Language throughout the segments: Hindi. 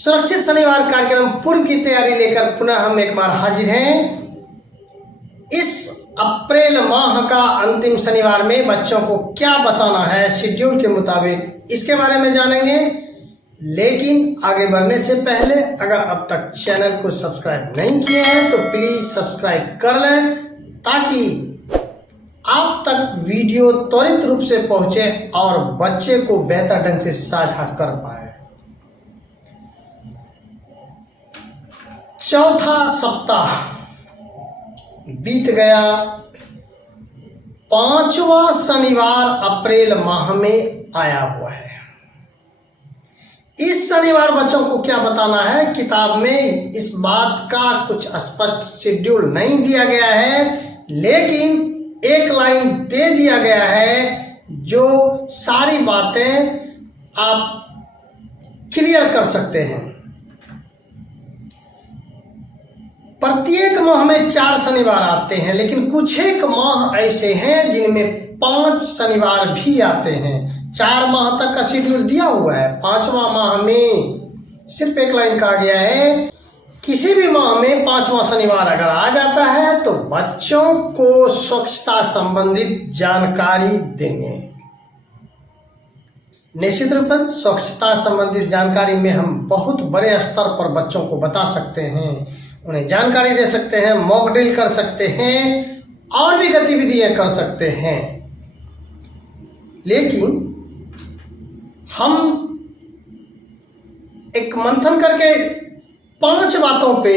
सुरक्षित शनिवार कार्यक्रम पूर्व की तैयारी लेकर पुनः हम एक बार हाजिर हैं। इस अप्रैल माह का अंतिम शनिवार में बच्चों को क्या बताना है शेड्यूल के मुताबिक, इसके बारे में जानेंगे। लेकिन आगे बढ़ने से पहले अगर अब तक चैनल को सब्सक्राइब नहीं किए हैं तो प्लीज सब्सक्राइब कर लें, ताकि आप तक वीडियो त्वरित रूप से पहुंचे और बच्चे को बेहतर ढंग से साझा कर पाए। चौथा सप्ताह बीत गया, पांचवा शनिवार अप्रैल माह में आया हुआ है। इस शनिवार बच्चों को क्या बताना है, किताब में इस बात का कुछ स्पष्ट शेड्यूल नहीं दिया गया है, लेकिन एक लाइन दे दिया गया है जो सारी बातें आप क्लियर कर सकते हैं। प्रत्येक माह में 4 शनिवार आते हैं, लेकिन कुछ एक माह ऐसे हैं जिनमें 5 शनिवार भी आते हैं। 4 माह तक का शेड्यूल दिया हुआ है, 5वां माह में सिर्फ एक लाइन कहा गया है किसी भी माह में 5वां शनिवार अगर आ जाता है तो बच्चों को स्वच्छता संबंधित जानकारी देंगे। निश्चित रूप से स्वच्छता संबंधित जानकारी में हम बहुत बड़े स्तर पर बच्चों को बता सकते हैं, उन्हें जानकारी दे सकते हैं, मॉक ड्रिल कर सकते हैं और भी गतिविधियां कर सकते हैं। लेकिन हम एक मंथन करके 5 बातों पे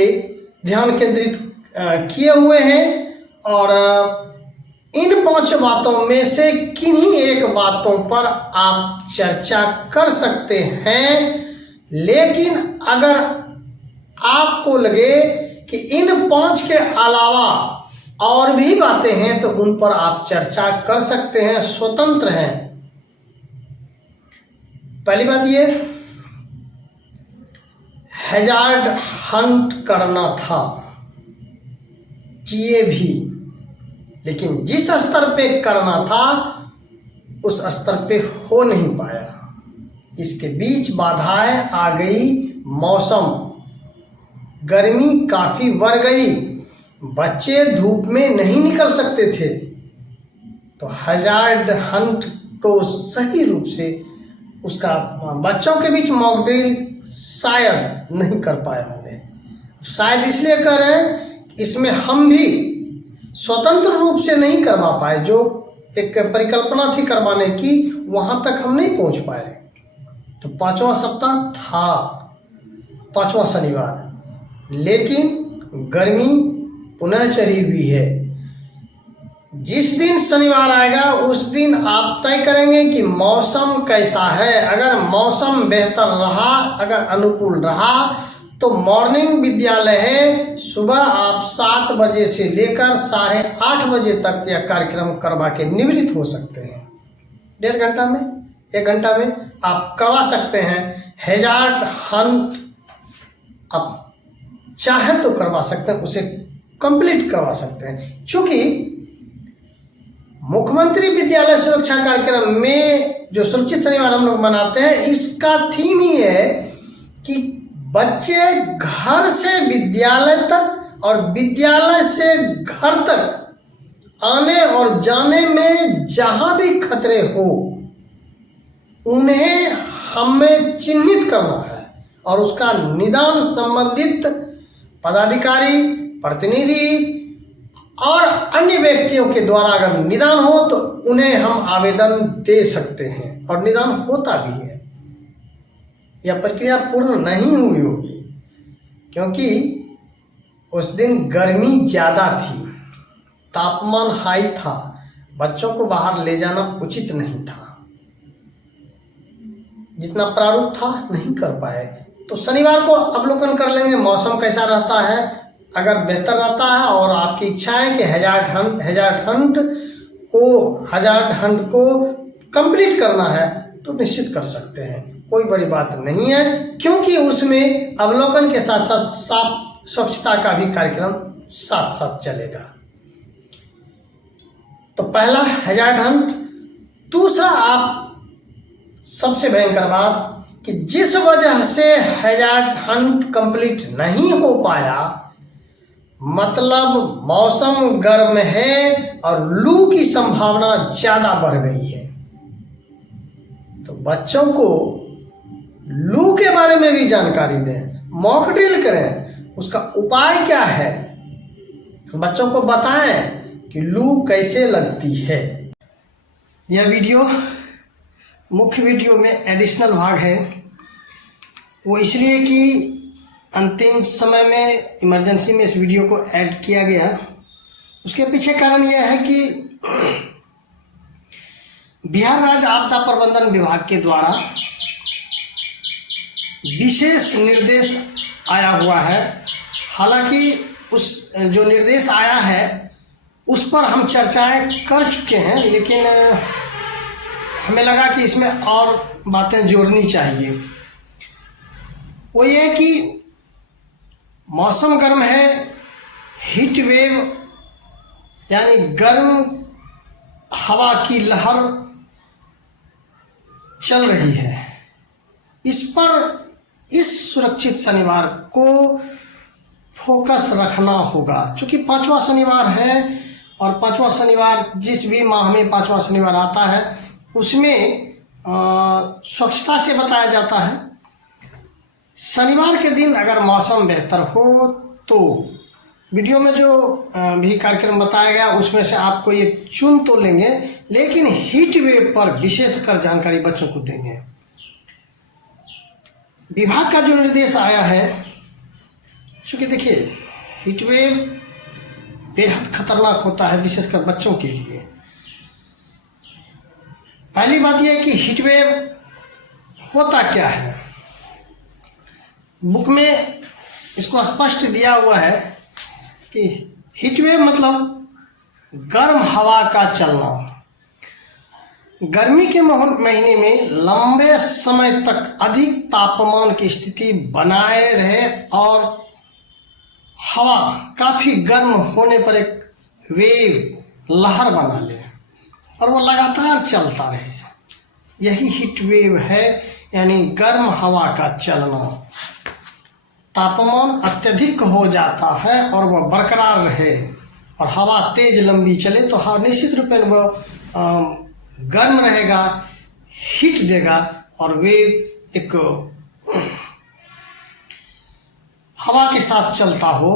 ध्यान केंद्रित किए हुए हैं और इन 5 बातों में से किन्हीं एक बातों पर आप चर्चा कर सकते हैं। लेकिन अगर आपको लगे कि इन 5 के अलावा और भी बातें हैं तो उन पर आप चर्चा कर सकते हैं, स्वतंत्र हैं। पहली बात ये, हैजार्ड हंट करना था, किए भी, लेकिन जिस स्तर पे करना था उस स्तर पे हो नहीं पाया। इसके बीच बाधाएं आ गई, मौसम गर्मी काफी बढ़ गई, बच्चे धूप में नहीं निकल सकते थे, तो हैजार्ड हंट को सही रूप से उसका बच्चों के बीच मॉक ड्रिल शायद नहीं कर पाए होंगे। शायद इसलिए कर रहे हैं, इसमें हम भी स्वतंत्र रूप से नहीं करवा पाए, जो एक परिकल्पना थी करवाने की वहां तक हम नहीं पहुंच पाए। तो 5वां सप्ताह था, 5वां शनिवार, लेकिन गर्मी पुनः चढ़ी हुई है। जिस दिन शनिवार आएगा उस दिन आप तय करेंगे कि मौसम कैसा है। अगर मौसम बेहतर रहा, अगर अनुकूल रहा तो मॉर्निंग विद्यालय है, सुबह आप 7 बजे से लेकर 8:30 बजे तक यह कार्यक्रम करवा के निवृत्त हो सकते हैं। 1.5 घंटा में, 1 घंटा में आप करवा सकते हैं। हैजार्ड हंट आप चाहे तो करवा सकते हैं, उसे कंप्लीट करवा सकते हैं। चूंकि मुख्यमंत्री विद्यालय सुरक्षा कार्यक्रम में जो सुरक्षित शनिवार हम लोग मनाते हैं, इसका थीम ही है कि बच्चे घर से विद्यालय तक और विद्यालय से घर तक आने और जाने में जहां भी खतरे हो उन्हें हमें चिन्हित करना है और उसका निदान संबंधित पदाधिकारी, प्रतिनिधि और अन्य व्यक्तियों के द्वारा अगर निदान हो तो उन्हें हम आवेदन दे सकते हैं और निदान होता भी है। यह प्रक्रिया पूर्ण नहीं हुई होगी क्योंकि उस दिन गर्मी ज़्यादा थी, तापमान हाई था, बच्चों को बाहर ले जाना उचित नहीं था, जितना प्रारूप था नहीं कर पाए। तो शनिवार को अवलोकन कर लेंगे मौसम कैसा रहता है। अगर बेहतर रहता है और आपकी इच्छा है कि हैजार्ड हंट को कंप्लीट करना है तो निश्चित कर सकते हैं, कोई बड़ी बात नहीं है, क्योंकि उसमें अवलोकन के साथ साथ साफ स्वच्छता का भी कार्यक्रम साथ साथ चलेगा। तो पहला हैजार्ड हंट। दूसरा, आप सबसे भयंकर बात कि जिस वजह से हैजार्ड हंट कंप्लीट नहीं हो पाया, मतलब मौसम गर्म है और लू की संभावना ज़्यादा बढ़ गई है। तो बच्चों को लू के बारे में भी जानकारी दें, मॉक ड्रिल करें, उसका उपाय क्या है, बच्चों को बताएं कि लू कैसे लगती है। यह वीडियो मुख्य वीडियो में एडिशनल भाग है, वो इसलिए कि अंतिम समय में इमरजेंसी में इस वीडियो को ऐड किया गया। उसके पीछे कारण यह है कि बिहार राज्य आपदा प्रबंधन विभाग के द्वारा विशेष निर्देश आया हुआ है। हालांकि उस जो निर्देश आया है उस पर हम चर्चाएं कर चुके हैं, लेकिन हमें लगा कि इसमें और बातें जोड़नी चाहिए। वो ये कि मौसम गर्म है, हीट वेव यानी गर्म हवा की लहर चल रही है। इस पर इस सुरक्षित शनिवार को फोकस रखना होगा, क्योंकि 5वां शनिवार है और 5वां शनिवार जिस भी माह में 5वां शनिवार आता है उसमें स्वच्छता से बताया जाता है। शनिवार के दिन अगर मौसम बेहतर हो तो वीडियो में जो भी कार्यक्रम बताया गया उसमें से आपको ये चुन तो लेंगे, लेकिन हीट वेव पर विशेषकर जानकारी बच्चों को देंगे। विभाग का जो निर्देश आया है, क्योंकि देखिए हीट वेव बेहद खतरनाक होता है विशेषकर बच्चों के लिए। पहली बात यह है कि हीट वेव होता क्या है। बुक में इसको स्पष्ट दिया हुआ है कि हीट वेव मतलब गर्म हवा का चलना। गर्मी के महीने में लंबे समय तक अधिक तापमान की स्थिति बनाए रहे और हवा काफ़ी गर्म होने पर एक वेव लहर बना ले और वो लगातार चलता रहे, यही हीट वेव है, यानी गर्म हवा का चलना। तापमान अत्यधिक हो जाता है और वह बरकरार रहे और हवा तेज लंबी चले तो हवा निश्चित रूप में वह गर्म रहेगा, हीट देगा और वेव एक हवा के साथ चलता हो।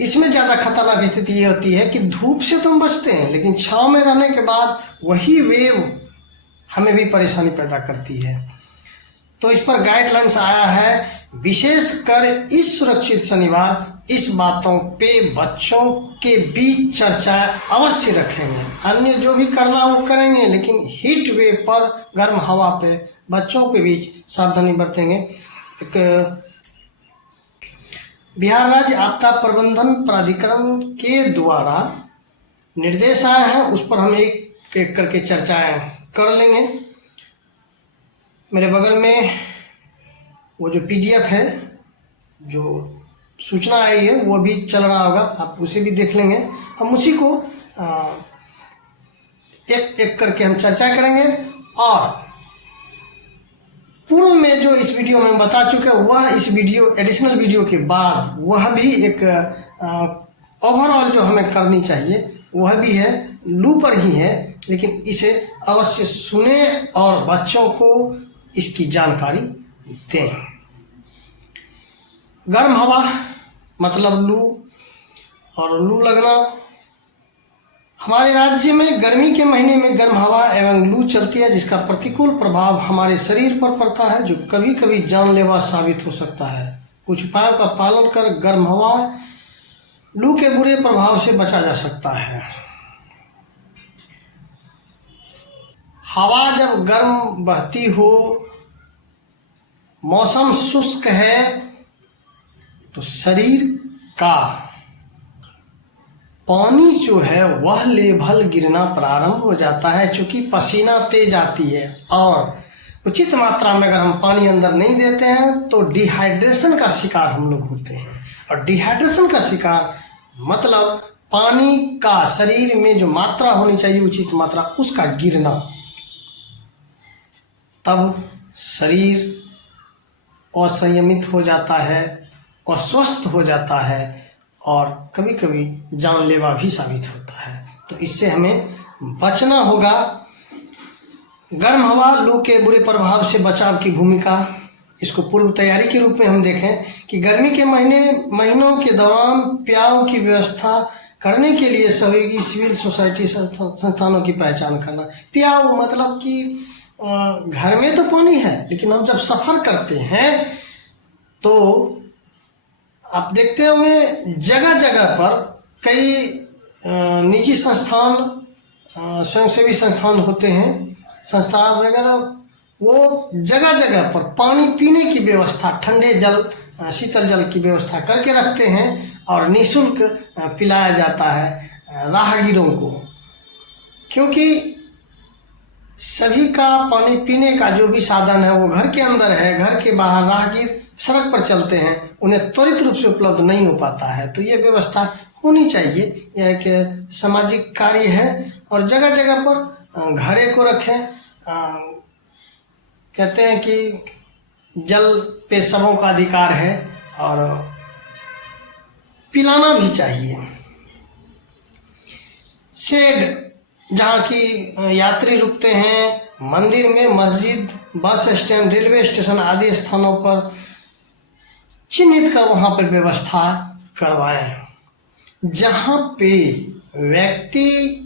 इसमें ज़्यादा खतरनाक स्थिति ये होती है कि धूप से तो हम बचते हैं, लेकिन छांव में रहने के बाद वही वेव हमें भी परेशानी पैदा करती है। तो इस पर गाइडलाइंस आया है। विशेषकर इस सुरक्षित शनिवार इस बातों पे बच्चों के बीच चर्चा अवश्य रखेंगे। अन्य जो भी करना वो करेंगे, लेकिन हीट वेव पर, गर्म हवा पे बच्चों के बीच सावधानी बरतेंगे। एक बिहार राज्य आपदा प्रबंधन प्राधिकरण के द्वारा निर्देश आया है, उस पर हम एक एक करके चर्चाएं कर लेंगे। मेरे बगल में वो जो PDF है, जो सूचना आई है, वो भी चल रहा होगा, आप उसे भी देख लेंगे। हम उसी को एक एक करके हम चर्चा करेंगे। और पूर्व में जो इस वीडियो में बता चुके हैं वह इस वीडियो एडिशनल वीडियो के बाद वह भी एक ओवरऑल जो हमें करनी चाहिए वह भी है, लू पर ही है, लेकिन इसे अवश्य सुने और बच्चों को इसकी जानकारी दें। गर्म हवा मतलब लू, और लू लगना हमारे राज्य में गर्मी के महीने में गर्म हवा एवं लू चलती है, जिसका प्रतिकूल प्रभाव हमारे शरीर पर पड़ता है, जो कभी कभी जानलेवा साबित हो सकता है। कुछ उपायों का पालन कर गर्म हवा लू के बुरे प्रभाव से बचा जा सकता है। हवा जब गर्म बहती हो, मौसम शुष्क है, तो शरीर का पानी जो है वह लेवल गिरना प्रारंभ हो जाता है, क्योंकि पसीना तेज आती है और उचित मात्रा में अगर हम पानी अंदर नहीं देते हैं तो डिहाइड्रेशन का शिकार हम लोग होते हैं। और डिहाइड्रेशन का शिकार मतलब पानी का शरीर में जो मात्रा होनी चाहिए उचित मात्रा, उसका गिरना, तब शरीर असंयमित हो जाता है, अस्वस्थ हो जाता है और कभी कभी जानलेवा भी साबित होता है। तो इससे हमें बचना होगा। गर्म हवा लू के बुरे प्रभाव से बचाव की भूमिका, इसको पूर्व तैयारी के रूप में हम देखें कि गर्मी के महीनों के दौरान प्याऊ की व्यवस्था करने के लिए सहयोगी सिविल सोसाइटी संस्थानों की पहचान करना। प्याऊ मतलब कि घर में तो पानी है, लेकिन हम जब सफ़र करते हैं तो आप देखते होंगे जगह जगह पर कई निजी संस्थान, स्वयंसेवी संस्थान होते हैं, संस्था वगैरह, वो जगह जगह पर पानी पीने की व्यवस्था, ठंडे जल, शीतल जल की व्यवस्था करके रखते हैं और निःशुल्क पिलाया जाता है राहगीरों को। क्योंकि सभी का पानी पीने का जो भी साधन है वो घर के अंदर है, घर के बाहर राहगीर सड़क पर चलते हैं, उन्हें त्वरित रूप से उपलब्ध नहीं हो पाता है। तो ये व्यवस्था होनी चाहिए, यह एक सामाजिक कार्य है। और जगह जगह पर घड़े को रखें। कहते हैं कि जल पे सबों का अधिकार है और पिलाना भी चाहिए। शेड जहाँ की यात्री रुकते हैं, मंदिर में, मस्जिद, बस स्टैंड, रेलवे स्टेशन आदि स्थानों पर चिन्हित कर वहाँ पर व्यवस्था करवाएं। जहाँ पे व्यक्ति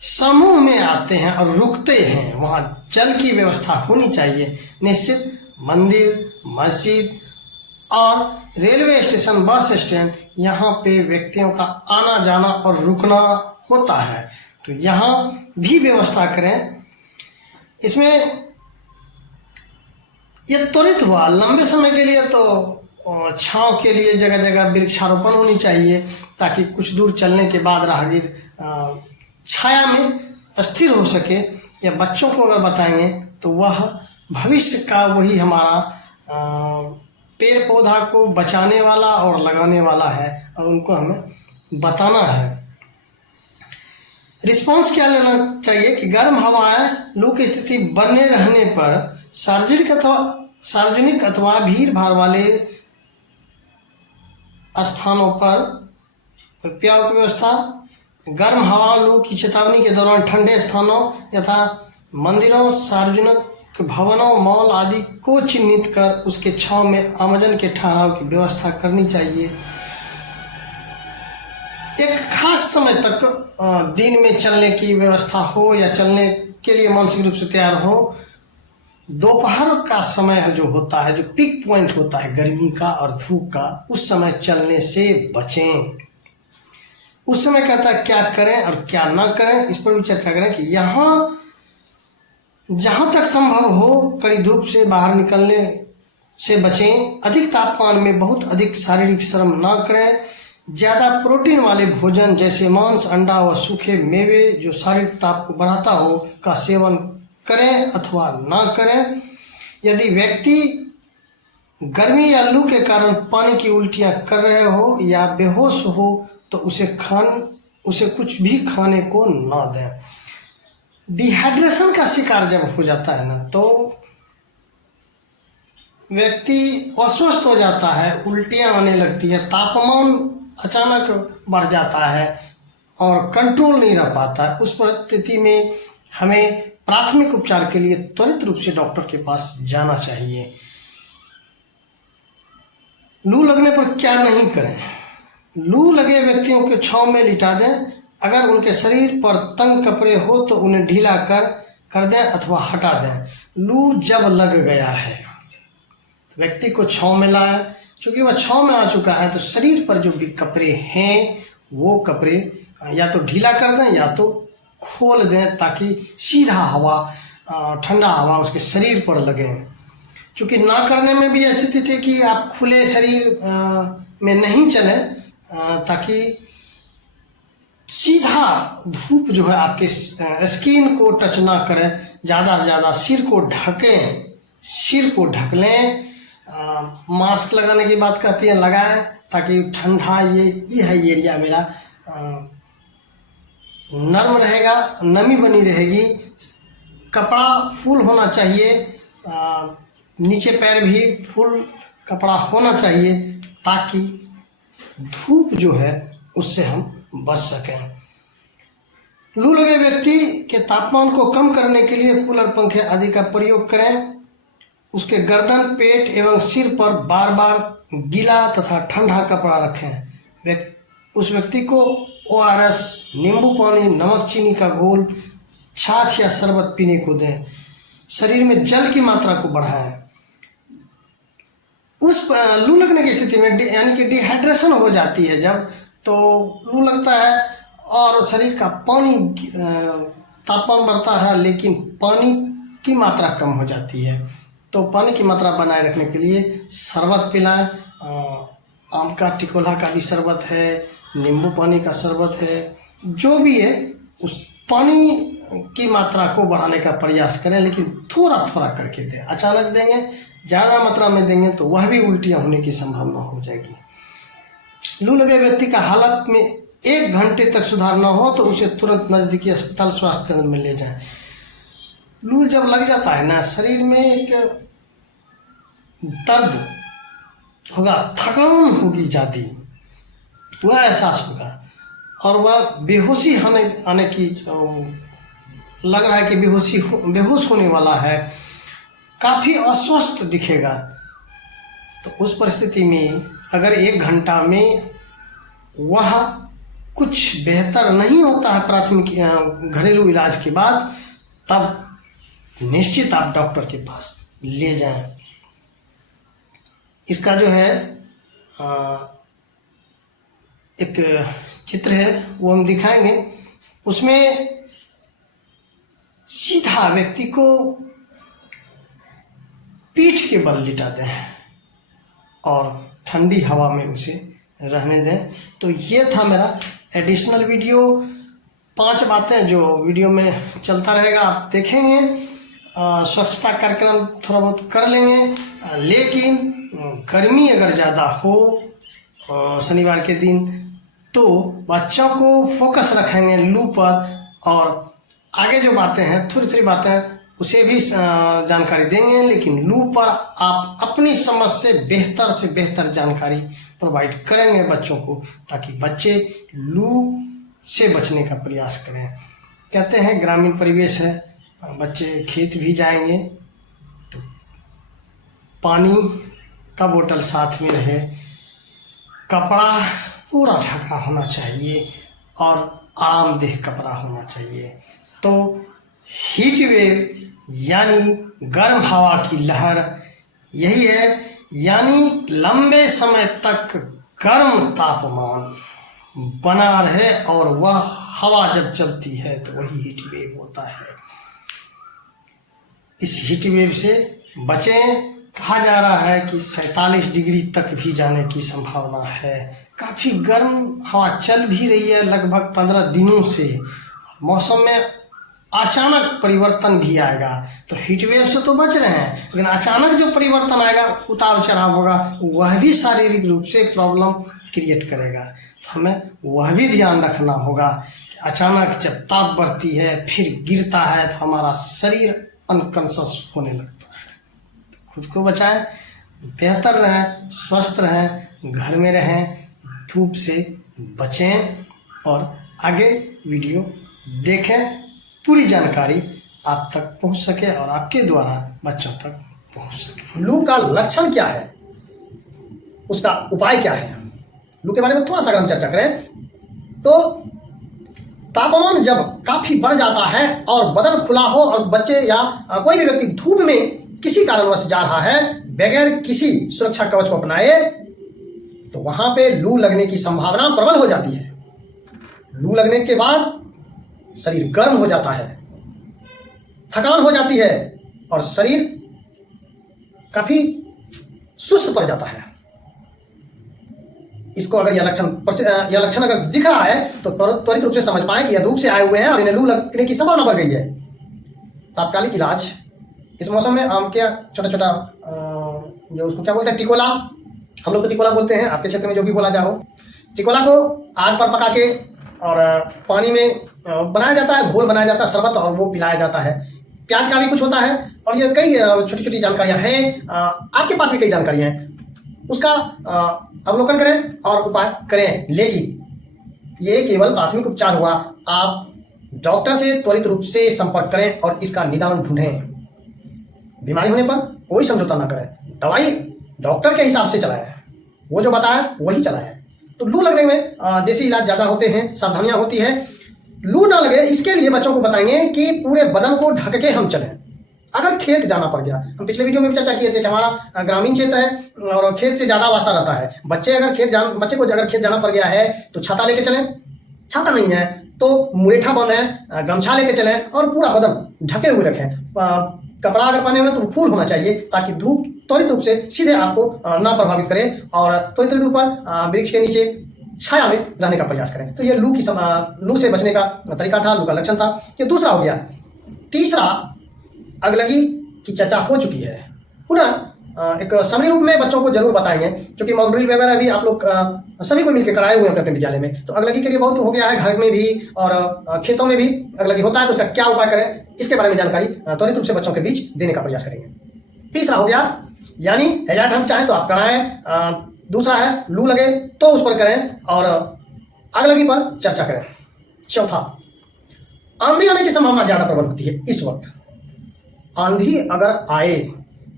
समूह में आते हैं और रुकते हैं वहाँ जल की व्यवस्था होनी चाहिए। निश्चित मंदिर, मस्जिद और रेलवे स्टेशन, बस स्टैंड, यहाँ पे व्यक्तियों का आना जाना और रुकना होता है, तो यहाँ भी व्यवस्था करें। इसमें ये त्वरित हुआ, लंबे समय के लिए तो छांव के लिए जगह जगह वृक्षारोपण होनी चाहिए, ताकि कुछ दूर चलने के बाद राहगीर छाया में स्थिर हो सके। या बच्चों को अगर बताएंगे तो वह भविष्य का वही हमारा पेड़ पौधा को बचाने वाला और लगाने वाला है, और उनको हमें बताना है। रिस्पॉन्स क्या लेना चाहिए कि गर्म हवाएं लू की स्थिति बने रहने पर सार्वजनिक अथवा भीड़ भाड़ वाले स्थानों पर प्याऊ की व्यवस्था, गर्म हवा लू की चेतावनी के दौरान ठंडे स्थानों यथा मंदिरों, सार्वजनिक भवनों, मॉल आदि को चिन्हित कर उसके छांव में आमजन के ठहराव की व्यवस्था करनी चाहिए। एक खास समय तक दिन में चलने की व्यवस्था हो या चलने के लिए मानसिक रूप से तैयार हो। दोपहर का समय जो होता है, जो पीक पॉइंट होता है गर्मी का और धूप का, उस समय चलने से बचें। उस समय कहता है क्या करें और क्या ना करें, इस पर भी चर्चा करें कि यहाँ जहाँ तक संभव हो कड़ी धूप से बाहर निकलने से बचें। अधिक तापमान में बहुत अधिक शारीरिक श्रम ना करें। ज़्यादा प्रोटीन वाले भोजन जैसे मांस, अंडा व सूखे मेवे जो शारीरिक ताप को बढ़ाता हो का सेवन करें अथवा ना करें। यदि व्यक्ति गर्मी या लू के कारण पानी की उल्टियाँ कर रहे हो या बेहोश हो तो उसे कुछ भी खाने को ना दें। डिहाइड्रेशन का शिकार जब हो जाता है ना, तो व्यक्ति अस्वस्थ हो जाता है, उल्टियाँ आने लगती है, तापमान अचानक बढ़ जाता है और कंट्रोल नहीं रह पाता। उस परिस्थिति में हमें प्राथमिक उपचार के लिए त्वरित रूप से डॉक्टर के पास जाना चाहिए। लू लगने पर क्या नहीं करें। लू लगे व्यक्तियों को छांव में लिटा दें। अगर उनके शरीर पर तंग कपड़े हो तो उन्हें ढीला कर दें अथवा हटा दें। लू जब लग गया है तो व्यक्ति को छांव में लाएं। चूँकि वह छांव में आ चुका है तो शरीर पर जो भी कपड़े हैं वो कपड़े या तो ढीला कर दें या तो खोल दें, ताकि सीधा हवा, ठंडा हवा उसके शरीर पर लगे। चूँकि ना करने में भी स्थिति थी कि आप खुले शरीर में नहीं चलें, ताकि सीधा धूप जो है आपके स्किन को टच ना करें। ज़्यादा से ज़्यादा सिर को ढकें, सिर को ढक लें। मास्क लगाने की बात कहती हैं, लगाएं, ताकि ठंडा ये है एरिया मेरा नर्म रहेगा, नमी बनी रहेगी। कपड़ा फुल होना चाहिए, नीचे पैर भी फुल कपड़ा होना चाहिए ताकि धूप जो है उससे हम बच सकें। लू लगे व्यक्ति के तापमान को कम करने के लिए कूलर, पंखे आदि का प्रयोग करें। उसके गर्दन, पेट एवं सिर पर बार बार गीला तथा ठंडा कपड़ा रखें। उस व्यक्ति को ORS, नींबू पानी, नमक चीनी का घोल, छाछ या शरबत पीने को दें। शरीर में जल की मात्रा को बढ़ाएं। उस लू लगने की स्थिति में यानी कि डिहाइड्रेशन हो जाती है जब, तो लू लगता है और शरीर का पानी तापमान बढ़ता है लेकिन पानी की मात्रा कम हो जाती है। तो पानी की मात्रा बनाए रखने के लिए शरबत पिलाएं। आम का, टिकोला का भी शरबत है, नींबू पानी का शरबत है, जो भी है उस पानी की मात्रा को बढ़ाने का प्रयास करें, लेकिन थोड़ा थोड़ा करके दें। अचानक देंगे, ज़्यादा मात्रा में देंगे तो वह भी उल्टियाँ होने की संभावना हो जाएगी। लू लगे व्यक्ति का हालत में 1 घंटे तक सुधार न हो तो उसे तुरंत नज़दीकी अस्पताल, स्वास्थ्य केंद्र में ले जाएं। लू जब लग जाता है ना, शरीर में एक दर्द होगा, थकान होगी ज़्यादा, वह एहसास होगा और वह बेहोशी आने की लग रहा है कि बेहोश होने वाला है, काफ़ी अस्वस्थ दिखेगा। तो उस परिस्थिति में अगर 1 घंटा में वह कुछ बेहतर नहीं होता है प्राथमिक घरेलू इलाज के बाद, तब निश्चित आप डॉक्टर के पास ले जाएं। इसका जो है एक चित्र है वो हम दिखाएंगे। उसमें सीधा व्यक्ति को पीठ के बल लिटा दें और ठंडी हवा में उसे रहने दें। तो ये था मेरा एडिशनल वीडियो, 5 बातें जो वीडियो में चलता रहेगा, आप देखेंगे। स्वच्छता कार्यक्रम थोड़ा बहुत कर लेंगे, लेकिन गर्मी अगर ज़्यादा हो शनिवार के दिन तो बच्चों को फोकस रखेंगे लू पर, और आगे जो बातें हैं थोड़ी थोड़ी बातें उसे भी जानकारी देंगे, लेकिन लू पर आप अपनी समझ से बेहतर जानकारी प्रोवाइड करेंगे बच्चों को, ताकि बच्चे लू से बचने का प्रयास करें। कहते हैं ग्रामीण परिवेश है, बच्चे खेत भी जाएंगे तो पानी का बोतल साथ में रहे, कपड़ा पूरा ढका होना चाहिए और आरामदेह कपड़ा होना चाहिए। तो हीट वेव यानी गर्म हवा की लहर यही है, यानी लंबे समय तक गर्म तापमान बना रहे और वह हवा जब चलती है तो वही हीट वेव होता है। इस हीट वेव से बचें। कहा जा रहा है कि 47 डिग्री तक भी जाने की संभावना है। काफ़ी गर्म हवा चल भी रही है लगभग 15 दिनों से। मौसम में अचानक परिवर्तन भी आएगा, तो हीट वेव से तो बच रहे हैं, लेकिन अचानक जो परिवर्तन आएगा, उतार चढ़ाव होगा, वह भी शारीरिक रूप से प्रॉब्लम क्रिएट करेगा। तो हमें वह भी ध्यान रखना होगा कि अचानक जब ताप बढ़ती है फिर गिरता है तो हमारा शरीर अनकॉन्शियस होने लगता है। खुद को बचाएं, बेहतर रहें, स्वस्थ रहें, घर में रहें, धूप से बचें और आगे वीडियो देखें। पूरी जानकारी आप तक पहुंच सके और आपके द्वारा बच्चों तक पहुंच सके। लू का लक्षण क्या है, उसका उपाय क्या है, लू के बारे में थोड़ा सा अगर हम चर्चा करें तो तापमान जब काफ़ी बढ़ जाता है और बदन खुला हो और बच्चे या कोई भी व्यक्ति धूप में किसी कारणवश जा रहा है बगैर किसी सुरक्षा कवच को अपनाए, तो वहां पे लू लगने की संभावना प्रबल हो जाती है। लू लगने के बाद शरीर गर्म हो जाता है, थकान हो जाती है और शरीर काफी सुस्त पड़ जाता है। इसको अगर यह लक्षण अगर दिख रहा है तो त्वरित रूप से समझ पाएं कि यह धूप से आए हुए हैं और इन्हें लू लगने की संभावना बढ़ गई है। तात्कालिक इलाज इस मौसम में आम के छोटा छोटा जो उसको क्या बोलते हैं, टिकोला, हम लोग तो टिकोला बोलते हैं, आपके क्षेत्र में जो भी बोला जाओ, टिकोला को आग पर पका के और पानी में बनाया जाता है, घोल बनाया जाता है, शरबत, और वो पिलाया जाता है। प्याज का भी कुछ होता है और ये कई छोटी छोटी जानकारियां हैं, आपके पास भी कई जानकारियां हैं। उसका अवलोकन करें और उपाय करें। लेकिन ये केवल प्राथमिक उपचार हुआ। आप डॉक्टर से त्वरित रूप से संपर्क करें और इसका निदान ढूंढें। बीमारी होने पर कोई समझौता ना करें। दवाई डॉक्टर के हिसाब से चलाएं, वो जो बताया वही चलाएं। तो लू लगने में देसी इलाज ज़्यादा होते हैं, सावधानियां होती हैं। लू ना लगे इसके लिए बच्चों को बताएंगे कि पूरे बदन को ढक के हम चलें। अगर खेत जाना पड़ गया, हम पिछले वीडियो में भी चर्चा किए थे कि हमारा ग्रामीण क्षेत्र है और खेत से ज़्यादा वास्ता रहता है। बच्चे को अगर खेत जाना पड़ गया है तो छाता लेके चलें। छाता नहीं है तो मुरेठा बांधें, गमछा लेके चलें और पूरा बदन ढके हुए रखें। कपड़ा अगर पहने हुए तो फूल होना चाहिए ताकि धूप त्वरित रूप से सीधे आपको ना प्रभावित करे और त्वरित रूप पर वृक्ष के नीचे छाया में रहने का प्रयास करें। तो ये लू से बचने का तरीका था, लू का लक्षण था। ये दूसरा हो गया। तीसरा, अगलगी की चर्चा हो चुकी है। पुनः एक समरी रूप में बच्चों को जरूर बताएंगे, क्योंकि मॉक ड्रिल वगैरह भी आप लोग सभी को मिलकर कराए हुए हैं अपने विद्यालय में। तो अगलगी के लिए बहुत हो गया है, घर में भी और खेतों में भी अगलगी होता है तो उसका क्या उपाय करें, इसके बारे में जानकारी त्वरित रूप से बच्चों के बीच देने का प्रयास करेंगे। तीसरा हो गया, यानी हैजार्ड हंट चाहे तो आप कराएं। दूसरा है लू लगे तो उस पर करें और अगलगी पर चर्चा करें। चौथा, आंधी आने की संभावना ज्यादा प्रबल होती है इस वक्त। आंधी अगर आए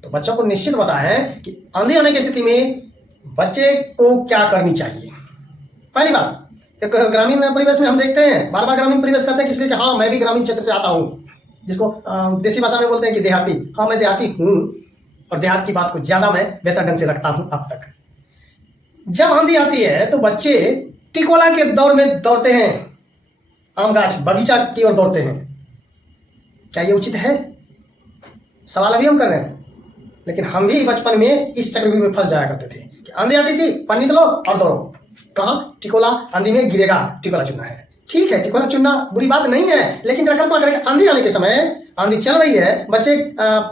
तो बच्चों को निश्चित बताएं कि आंधी आने की स्थिति में बच्चे को क्या करनी चाहिए। पहली बात, एक ग्रामीण परिवेश में हम देखते हैं, बार बार ग्रामीण परिवेश कहते हैं, इसलिए कि हाँ मैं भी ग्रामीण क्षेत्र से आता हूँ, जिसको देसी भाषा में बोलते हैं कि देहाती। हाँ मैं देहाती हूँ और देहात की बात को ज्यादा मैं बेहतर ढंग से रखता हूँ अब तक। जब आंधी आती है तो बच्चे टिकोला के दौर में दौड़ते हैं, आम गाछ बगीचा की ओर दौड़ते हैं। क्या ये उचित है? सवाल अभी हम कर रहे हैं। लेकिन हम भी बचपन में इस चक्रव्यूह में फंस जाया करते थे कि आंधी आती थी, पन्नी लो और दौड़ो। कहाँ? टिकोला आंधी में गिरेगा, टिकोला चुनना है। ठीक है, टिकोला चुनना बुरी बात नहीं है, लेकिन जरा कल्पना करें आंधी आने के समय, आंधी चल रही है, बच्चे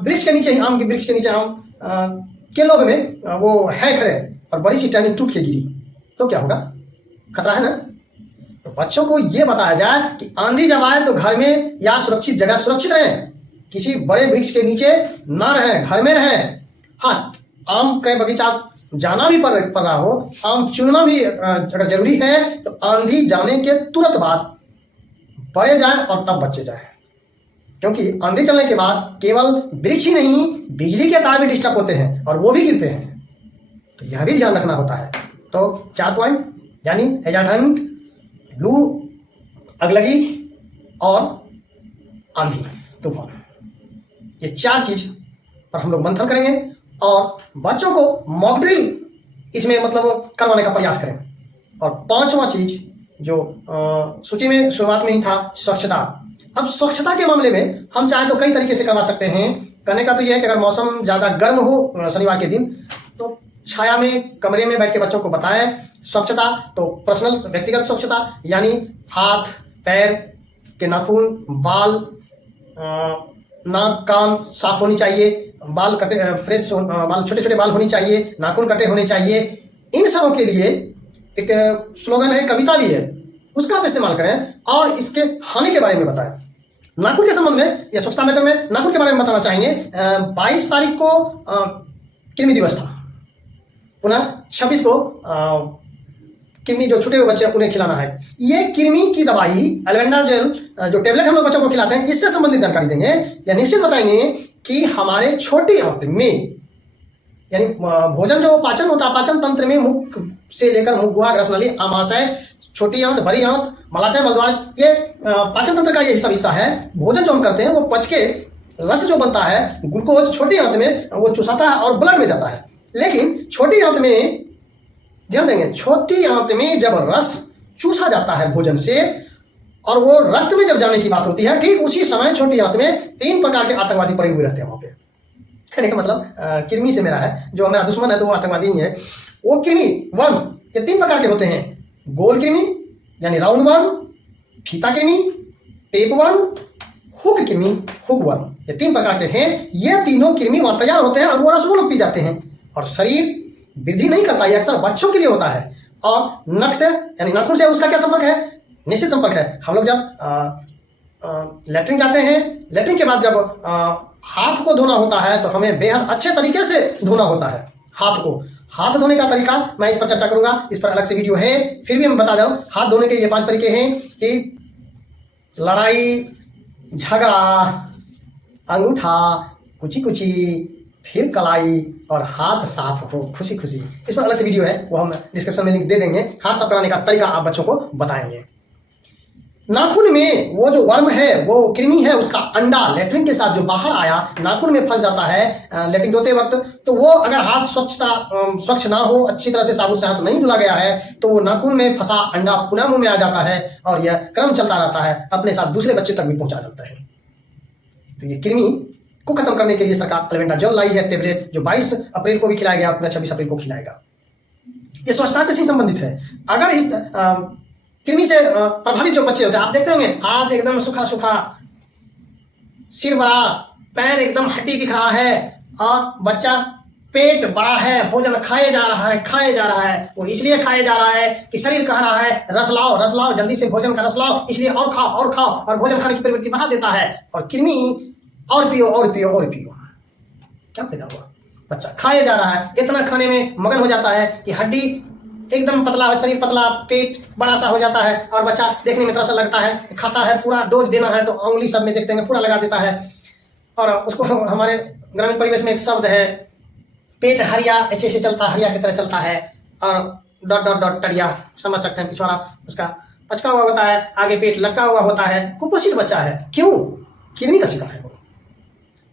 वृक्ष के नीचे ही, आम के वृक्ष के नीचे, आम के लोभ में वो है खड़े और बड़ी सी टहनी टूट के गिरी तो क्या होगा? खतरा है ना। तो बच्चों को ये बताया जाए कि आंधी जब आए तो घर में या सुरक्षित जगह सुरक्षित रहें, किसी बड़े वृक्ष के नीचे ना रहें, घर में रहें। हाँ, आम का बगीचा जाना भी पड़ रहा हो, आम चुनना भी अगर जरूरी है तो आंधी जाने के तुरंत बाद बड़े जाएं और तब बच्चे जाएं, क्योंकि आंधी चलने के बाद केवल वृक्ष ही नहीं, बिजली के तार भी डिस्टर्ब होते हैं और वो भी गिरते हैं। तो यह भी ध्यान रखना होता है। तो 4 पॉइंट, यानी हैजार्ड हंट, लू, अगलगी और आंधी तूफान, ये 4 चीज पर हम लोग मंथन करेंगे और बच्चों को मॉक ड्रिल इसमें मतलब करवाने का प्रयास करें। और 5वां चीज जो सूची में शुरुआत में ही था, स्वच्छता। अब स्वच्छता के मामले में हम चाहे तो कई तरीके से करवा सकते हैं। करने का तो यह है कि अगर मौसम ज़्यादा गर्म हो शनिवार के दिन तो छाया में कमरे में बैठ के बच्चों को बताएं। स्वच्छता तो पर्सनल व्यक्तिगत स्वच्छता, यानी हाथ पैर के नाखून, बाल, नाक कान साफ होनी चाहिए, बाल कटे फ्रेश, बाल छोटे छोटे बाल होनी चाहिए, नाखून कटे होने चाहिए। इन सबों के लिए एक स्लोगन है, कविता भी है, उसका आप इस्तेमाल करें और इसके हानि के बारे में बताएं। नाखून के संबंध में या स्वच्छता मैटर में नाखून के बारे में बताना चाहेंगे। 22 तारीख को कृमि दिवस था, पुनः 26 को कृमि जो छूटे हुए बच्चे उन्हें खिलाना है। ये कृमि की दवाई एल्बेंडाजोल जो टेबलेट हम लोग बच्चों को खिलाते हैं, इससे संबंधित जानकारी देंगे या निश्चित बताएंगे कि हमारे छोटी आंत में, यानी भोजन जो पाचन होता है, पाचन तंत्र में मुख से लेकर मुख, गुहा, ग्रसनली, आमाशय, छोटी आंत, बड़ी आंत, मलाशय, मलद्वार, ये पाचन तंत्र का ये हिस्सा है। भोजन जो हम करते हैं वो पच के रस जो बनता है, ग्लूकोज छोटी आंत में वो चूसाता है और ब्लड में जाता है। लेकिन छोटी आंत में ध्यान देंगे, छोटी आंत में जब रस चूसा जाता है भोजन से और वो रक्त में जब जाने की बात होती है, ठीक उसी समय छोटी आंत में 3 प्रकार के आतंकवादी पड़े हुए रहते हैं वहां पे। कहने का मतलब कृमि से मेरा है, जो मेरा दुश्मन है तो वो आतंकवादी ही है। वो कृमि वर्म ये 3 प्रकार के होते हैं, गोल कृमि यानी राउंड वर्म, फीता कृमि, टेप वर्म, हुक कृमि, हुक वर्म, ये 3 प्रकार के हैं। ये तीनों कृमि वहां तैयार होते हैं और वो रस वो लोग पी जाते हैं और शरीर वृद्धि नहीं करता। ये अक्सर बच्चों के लिए होता है। और नख से यानी नाखून से उसका क्या संपर्क है? निश्चित संपर्क है। हम लोग जब लेटरिन जाते हैं, लेटरिन के बाद जब हाथ को धोना होता है तो हमें बेहद अच्छे तरीके से धोना होता है हाथ को। हाथ धोने का तरीका मैं इस पर चर्चा करूंगा, इस पर अलग से वीडियो है, फिर भी मैं बता दूं हाथ धोने के ये 5 तरीके हैं कि लड़ाई, झगड़ा, अंगूठा, कुची कुची, फिर कलाई और हाथ साफ हो खुशी खुशी। इस पर अलग से वीडियो है, वो हम डिस्क्रिप्शन में लिंक दे देंगे। हाथ साफ कराने का तरीका आप बच्चों को बताएंगे। नाखून में वो जो वर्म है, वो कृमि है, उसका अंडा लेटरिन के साथ जो बाहर आया नाखून में फंस जाता है लेटरिन धोते वक्त, तो वो अगर हाथ स्वच्छ ना हो, अच्छी तरह से साबुन से हाथ नहीं धुला गया है, तो वो नाखून में फंसा अंडा पुनः मुंह में आ जाता है और यह क्रम चलता रहता है, अपने साथ दूसरे बच्चे तक भी पहुंचा जाता है। तो ये कृमि को खत्म करने के लिए सरकार अल्बेंडाजोल लाई है टेबलेट, जो 22 अप्रैल को भी खिलाया गया, अपना 26 अप्रैल को खिलाएगा। ये स्वच्छता से संबंधित है। अगर इस कृमि से प्रभावित जो बच्चे होते हैं, आप देखते होंगे हाथ एकदम सूखा सूखा, सिर बड़ा, पैर एकदम हड्डी दिख रहा है और बच्चा पेट बड़ा है, भोजन खाए जा रहा है, वो इसलिए खाए जा रहा है कि शरीर कह रहा है रस लाओ, जल्दी से भोजन का रस लाओ, इसलिए और खाओ और भोजन खाने की प्रवृत्ति बढ़ा देता है और कृमि और पियो। क्या फायदा हुआ? बच्चा खाए जा रहा है, इतना खाने में मगन हो जाता है कि हड्डी एकदम पतला, शरीर पतला, पेट बड़ा सा हो जाता है और बच्चा देखने में तरह लगता है, खाता है, पूरा डोज देना है तो उंगली सब में देखते हैं पूरा लगा देता है। और उसको हमारे ग्रामीण परिवेश में एक शब्द है, पेट हरिया, ऐसे चलता, हरिया की तरह चलता है और डॉट टरिया, समझ सकते हैं, पिछवाड़ा उसका पचका हुआ होता है, आगे पेट लटका हुआ होता है, कुपोषित बच्चा है। क्यों? कृमि का शिकार है वो।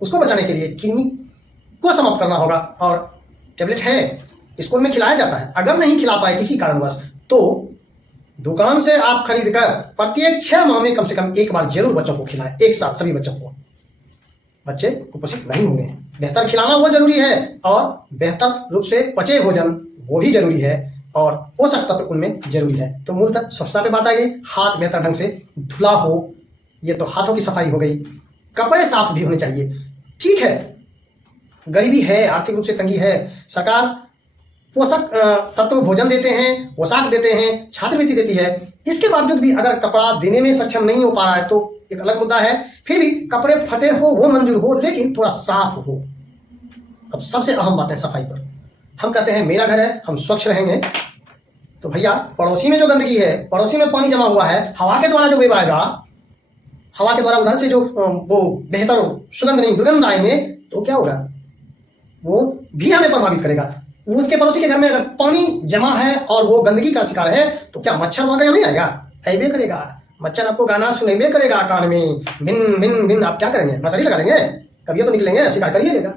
उसको बचाने के लिए कृमि को समाप्त करना होगा और टेबलेट है, स्कूल में खिलाया जाता है। अगर नहीं खिला पाए किसी कारणवश तो दुकान से आप खरीद कर प्रत्येक 6 माह में कम से कम एक बार जरूर बच्चों को खिलाएं, एक साथ सभी बच्चों को। बच्चे कुपोषित नहीं होंगे। बेहतर खिलाना वो जरूरी है और बेहतर रूप से पचे भोजन वो भी जरूरी है और पोषक तत्व उनमें जरूरी है। तो मूलतः स्वच्छता पे बात आ गई, हाथ बेहतर ढंग से धुला हो, ये तो हाथों की सफाई हो गई। कपड़े साफ भी होने चाहिए। ठीक है, गरीबी है, आर्थिक रूप से तंगी है, सरकार पोषक तत्व भोजन देते हैं, पोशाक देते हैं, छात्रवृत्ति देती है, इसके बावजूद भी अगर कपड़ा देने में सक्षम नहीं हो पा रहा है तो एक अलग मुद्दा है। फिर भी कपड़े फटे हो वो मंजूर हो, लेकिन थोड़ा साफ हो। अब सबसे अहम बात है सफाई पर। हम कहते हैं मेरा घर है, हम स्वच्छ रहेंगे, तो भैया पड़ोसी में जो गंदगी है, पड़ोसी में पानी जमा हुआ है, हवा के द्वारा जो वेव आएगा, हवा के द्वारा उधर से जो वो बेहतर सुगंध नहीं दुर्गंध आएंगे, तो क्या होगा? वो भी हमें प्रभावित करेगा। उसके पड़ोसी के घर में अगर पानी जमा है और वो गंदगी का शिकार है, तो क्या मच्छर वगैरह नहीं आएगा? आएगा करेगा। मच्छर आपको गाना सुनेबे करेगा कान में, भिन भिन भिन। आप क्या करेंगे? मछली लगा लेंगे, कभी तो निकलेंगे, शिकार करिए लेगा।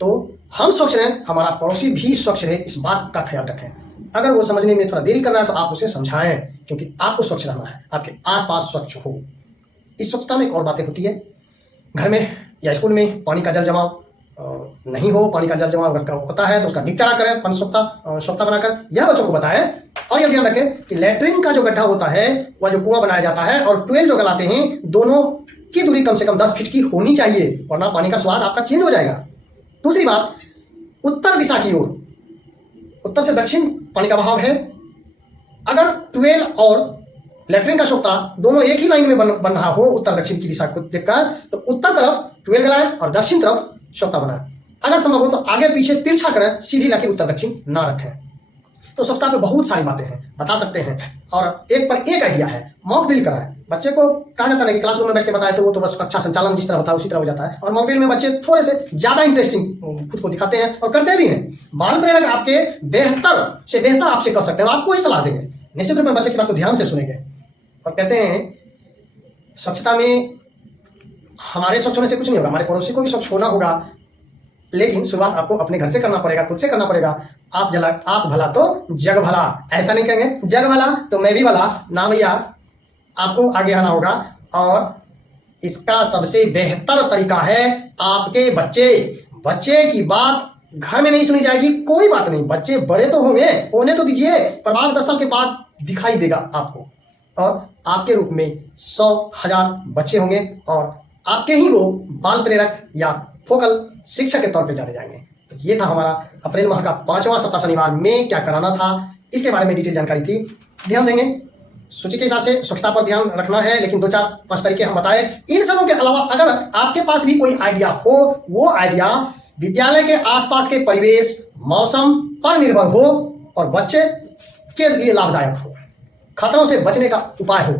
तो हम स्वच्छ रहें, हमारा पड़ोसी भी स्वच्छ रहे, इस बात का ख्याल रखें। अगर वो समझने में थोड़ा देरी कर रहा है तो आप उसे समझाएं, क्योंकि आपको स्वच्छ रहना है, आपके आसपास स्वच्छ हो। इस स्वच्छता में एक और बातें होती है, घर में या स्कूल में पानी का जल जमाव नहीं हो। पानी का जल जमाव अगर होता है तो उसका निपटारा करें, सोख्ता बनाकर, यह बच्चों को बताएं। और यह ध्यान रखें कि लेटरिन का जो गड्ढा होता है, वह जो कुआं बनाया जाता है और ट्यूबवेल जो गलाते हैं, दोनों की दूरी कम से कम 10 फीट की होनी चाहिए, वरना पानी का स्वाद आपका चेंज हो जाएगा। दूसरी बात, उत्तर दिशा की ओर, उत्तर से दक्षिण पानी का बहाव है। अगर ट्यूबवेल और लेटरिन का सोख्ता दोनों एक ही लाइन में बन रहा हो, उत्तर दक्षिण की दिशा को देखकर, तो उत्तर तरफ ट्यूबवेल गलाएं और दक्षिण तरफ सोख्ता बनाएं। अगर संभव हो तो आगे पीछे तिरछा करें, सीधी लाके उत्तर दक्षिण ना रखें। तो सोख्ता पे बहुत सारी बातें हैं, बता सकते हैं। और एक पर एक आइडिया है, मॉक ड्रिल कराएं। बच्चे को कहा जाता है कि क्लासरूम में बैठ के बताए तो वो तो बस कक्षा संचालन जिस तरह होता है उसी तरह हो जाता है, और मॉक ड्रिल में बच्चे थोड़े से ज्यादा इंटरेस्टिंग खुद को दिखाते हैं और करते भी हैं। बाल प्रेरक आपके बेहतर से बेहतर आपसे कर सकते हैं, आपको ही सलाह देंगे। निश्चित रूप में बच्चे की बात को ध्यान से सुनेंगे। और कहते हैं स्वच्छता में हमारे स्वच्छ होने से कुछ नहीं होगा, हमारे पड़ोसी को भी स्वच्छ होना होगा, लेकिन शुरुआत आपको अपने घर से करना पड़ेगा, खुद से करना पड़ेगा। आप भला तो जग भला, ऐसा नहीं कहेंगे जग भला तो मैं भी भला ना भैया, आपको आगे आना होगा। और इसका सबसे बेहतर तरीका है आपके बच्चे की बात घर में नहीं सुनी जाएगी, कोई बात नहीं, बच्चे बड़े तो होंगे, होने तो दीजिए, प्रभाव 10 साल के बाद दिखाई देगा आपको, और आपके रूप में 100,000 बच्चे होंगे और आपके ही वो बाल प्रेरक या फोकल शिक्षक के तौर पे जाने जाएंगे। तो ये था हमारा अप्रैल माह का 5वां सप्ताह शनिवार में क्या कराना था, इसके बारे में डिटेल जानकारी थी। ध्यान देंगे, सूची के हिसाब से स्वच्छता पर ध्यान रखना है, लेकिन 2-4-5 तरीके हम बताए। इन सबों के अलावा अगर आपके पास भी कोई आइडिया हो, वो आइडिया विद्यालय के आसपास के परिवेश मौसम पर निर्भर हो और बच्चे के लिए लाभदायक हो, खतरों से बचने का उपाय हो,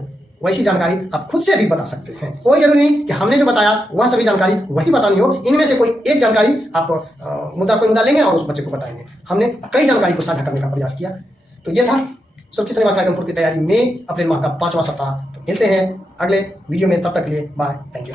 वैसी जानकारी आप खुद से भी बता सकते हैं। कोई जरूरी नहीं कि हमने जो बताया वह सभी जानकारी वही बतानी हो। इनमें से कोई एक जानकारी आप कोई मुद्दा लेंगे और उस बच्चे को बताएंगे। हमने कई जानकारी को साझा करने का प्रयास किया। तो ये था सुरक्षित शनिवार कार्यक्रम की तैयारी में अप्रैल माह का 5वां सप्ताह। तो मिलते हैं अगले वीडियो में, तब तक के लिए बाय, थैंक यू।